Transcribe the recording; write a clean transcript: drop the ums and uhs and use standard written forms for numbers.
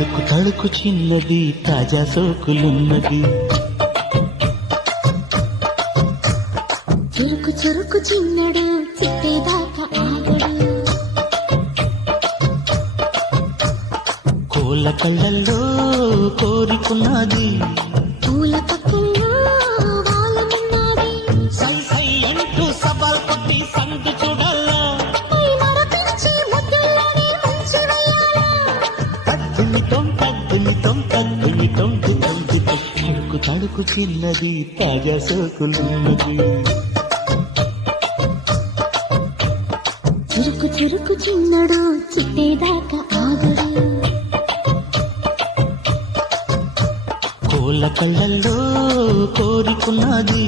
తళుకు తళుకు చిన్నది తాజా సోకులున్నది చురుకు చురుకు చిన్నడు చిట్టేదాకా ఆగడు కోళ్ళ కళ్ళల్లో కోరికున్నది పూల పక్కల్లో వాలనున్నది సై సై అంటూ సవాల్ కొట్టి సందు చూడాలా పై నడపించి ముద్దుల్లోనే ముంచి వెయ్యాలా తద్దునితం తడుకు తడుకు చిన్నది తాజా సోకులున్నది చురుకు చురుకు చిన్నడు చిట్టేదాకా ఆగడు కోళ్ళ కళ్ళల్లో కోరికున్నది